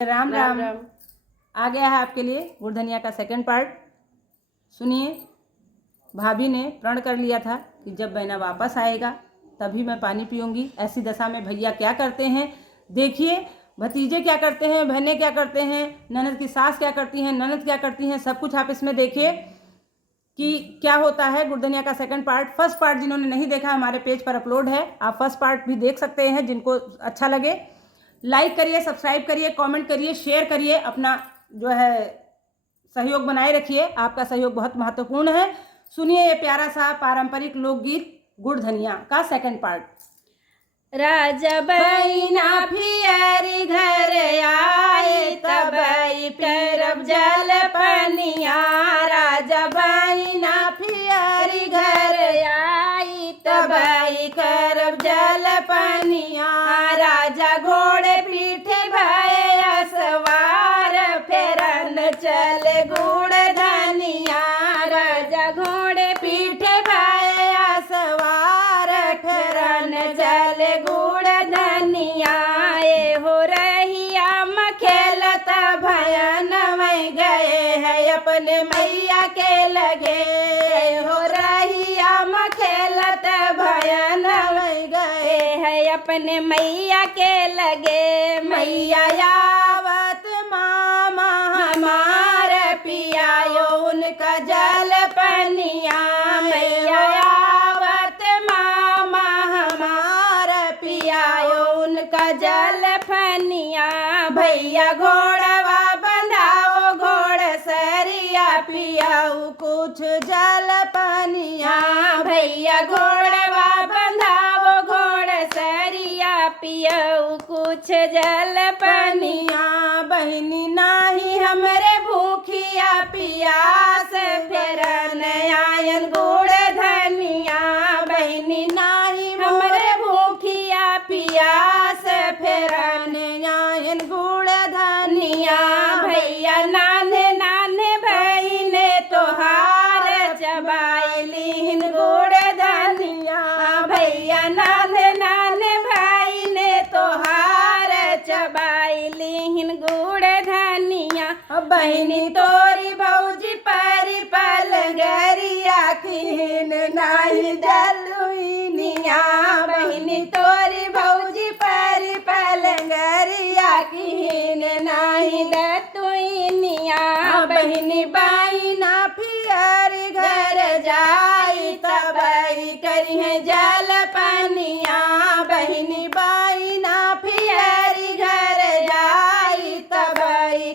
राम राम राम। आ गया है आपके लिए गुड़ धनिया का सेकंड पार्ट। सुनिए, भाभी ने प्रण कर लिया था कि जब बहना वापस आएगा तभी मैं पानी पीऊँगी। ऐसी दशा में भैया क्या करते हैं देखिए, भतीजे क्या करते हैं, बहनें क्या करते हैं, ननद की सास क्या करती हैं, ननद क्या करती हैं, सब कुछ आप इसमें देखिए कि क्या होता है। गुड़ धनिया का सेकंड पार्ट, फर्स्ट पार्ट जिन्होंने नहीं देखा हमारे पेज पर अपलोड है, आप फर्स्ट पार्ट भी देख सकते हैं जिनको अच्छा लगे। लाइक करिए, सब्सक्राइब करिए, कमेंट करिए, शेयर करिए, अपना जो है सहयोग बनाए रखिए। आपका सहयोग बहुत महत्वपूर्ण है। सुनिए ये प्यारा सा पारंपरिक लोकगीत गुड़ धनिया का सेकंड पार्ट। राजा बहिना फियरी घर आए तब करब जल पनिया। राजा बहिना फियरी घर आई तब करब जल पनिया। राजा घोड़े पीठे भय सवार फेरन चल गुड़ धनिया। राजा घोड़े पीठे भय सवार फेरन चल गुड़ धनिया। ए हो रहिया मखेलत भयन में गए है अपने मैया के लगे। हो रहिया मखेलत भयन में गए है अपने मैया के लगे। मैया आवत मामा हमार पियायो उनका जल पनिया। मैया आवत मामा हमार पियायो उनका जल पनिया। भैया घोड़वा बंधाओ घोड़ सरिया पियाऊ कुछ जल पनिया। भैया घोड़वा बंधाओ घोड़ सरिया पियाऊ कुछ जल पनिया। बहिनी नाही हमरे भूखिया पियास फेरन आयन गुड़ धनिया। बहिनी नाही हमरे भूखिया पियास फेरन आयन गुड़ धनिया। भैया नाने नाने बहिने तोहार चबाइलिन गुड़ धनिया। भैया नाने नाने बहिने तोहार चबाइलिन गुड़ धनिया। बहिनी तोरी भौजी परी पलंगरिया खीन नाही दलुइनिया। बहिनी तोरी भौजी परी पलंगरिया खीन नाही दतुइनिया। बहिनी बहिना फियरी घर जाई तब करी है जल पनिया। बहिनी बहिना फियरी घर जाई तब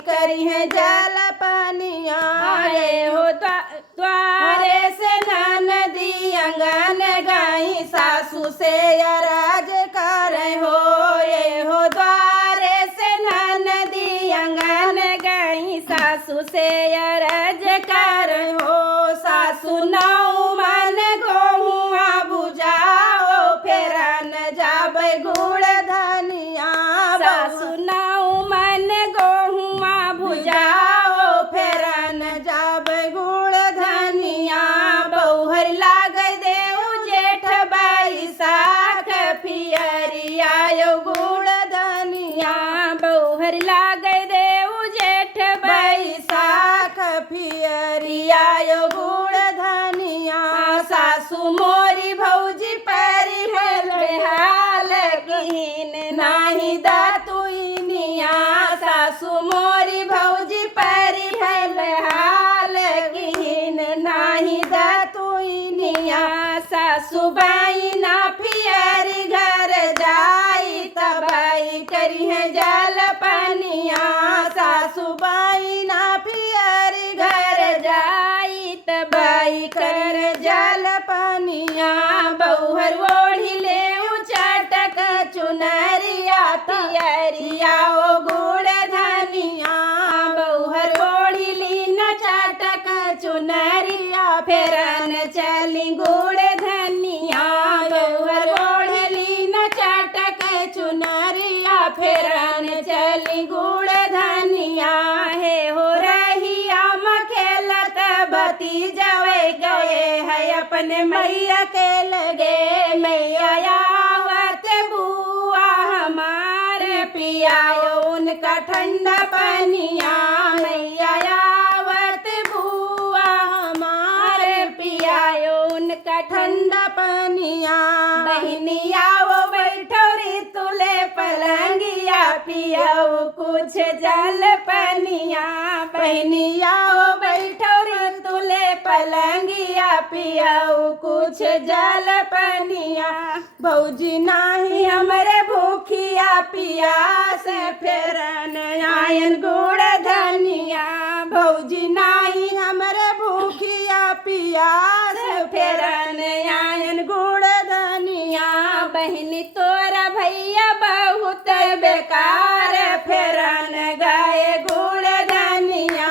करी है जल पनिया। अरे हो द्वारे से ननदी अंगन गई सासू से अराज करे हो। ये हो द्वारे से ननदी अंगन गई सासू से अरज कर हो। सासू नौ मन गोहुआ बुझाओ फेरन जाबै गुड़ धनिया। सासू नौ मन गोहुआ बुझाओ फेरन जाबै गुड़ धनिया। बौहर लाग देऊ जेठ बैसाख फियरिया यो गुड़ धनिया। बौहर लाग देऊ जेठ बैसाख फियरिया यो गुड़ धनिया। सासू मोरी भौजी परी हल बेहाल कीन नाही दातुइनिया। सासू मोरी भौजी परी हल हाल कीन नाही दातुइनिया। सासू बहिना फियरी घर जाई तब करी है जल पनिया। सासू बहिना फियरी घर जाई तब कर जल पनिया। बौहर ओढ़ी ले चटक चुनरिया पियरिया ओ गुड़ धनिया। बौहर ओढ़ी ली न चटक चुनरिया फेरन चली गुड़ धनिया। बौहर ओढ़ी ली न चटक चुनरिया फेरन चली गुड़ धनिया। हे हो रहिया मखेलत भतीजवे गए है अपने मैया के लगे। मैया आवत बुआ हमारे पियायो उन उनका ठंडा पनिया, मैया आवत बुआ हमारे पियायो उनका ठंडा पनिया। बहनिया वो बैठो रे तुले पलंगिया, पियाओ कुछ जल पनिया। बहनिया वो बैठो रे तुले पलंगिया, पियाओ कुछ जल पनिया। भौजी नाही हमरे भूखिया पियास, फेरन आयन गुड़ धनिया। भौजी नाही हमरे भूखिया पियास, फेरन आयन गुड़ धनिया। बहनी तोरा भैया बहुत बेकार, फेरन गए गुड़ धनिया।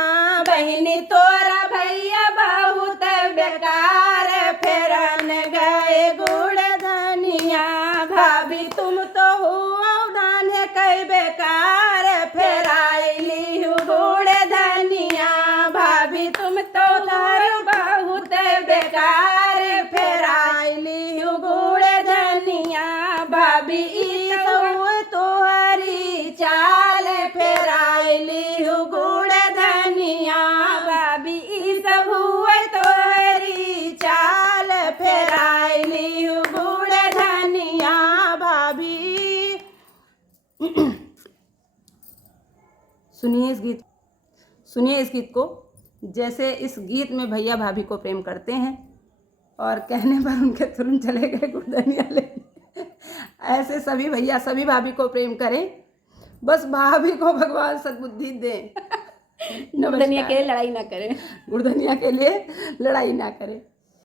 बहनी तोरा भैया बहुत बेकार, फेरन गए गुड़ धनिया। भाभी तुम तो हुआ उदान कई बेकार, फेराइली हूँ गुड़ धनिया। भाभी तुम तो धर बहुत बेकार, फेराइली हूँ गुड़ धनिया। भाभी ई तोहरी चाल, फेराइली हूँ गुड़ धनिया। भाभी ई सब हुए तोहरी चाल, फेराइली हूँ गुड़ धनिया। भाभी सुनिए इस गीत को। जैसे इस गीत में भैया भाभी को प्रेम करते हैं और कहने पर उनके तुरंत चले गए गुड़ धनिया लेने। ऐसे सभी भैया सभी भाभी को प्रेम करें, बस भाभी को भगवान सद्बुद्धि दें। गुड़ धनिया के लिए लड़ाई ना करें। गुड़ धनिया के लिए लड़ाई ना करें।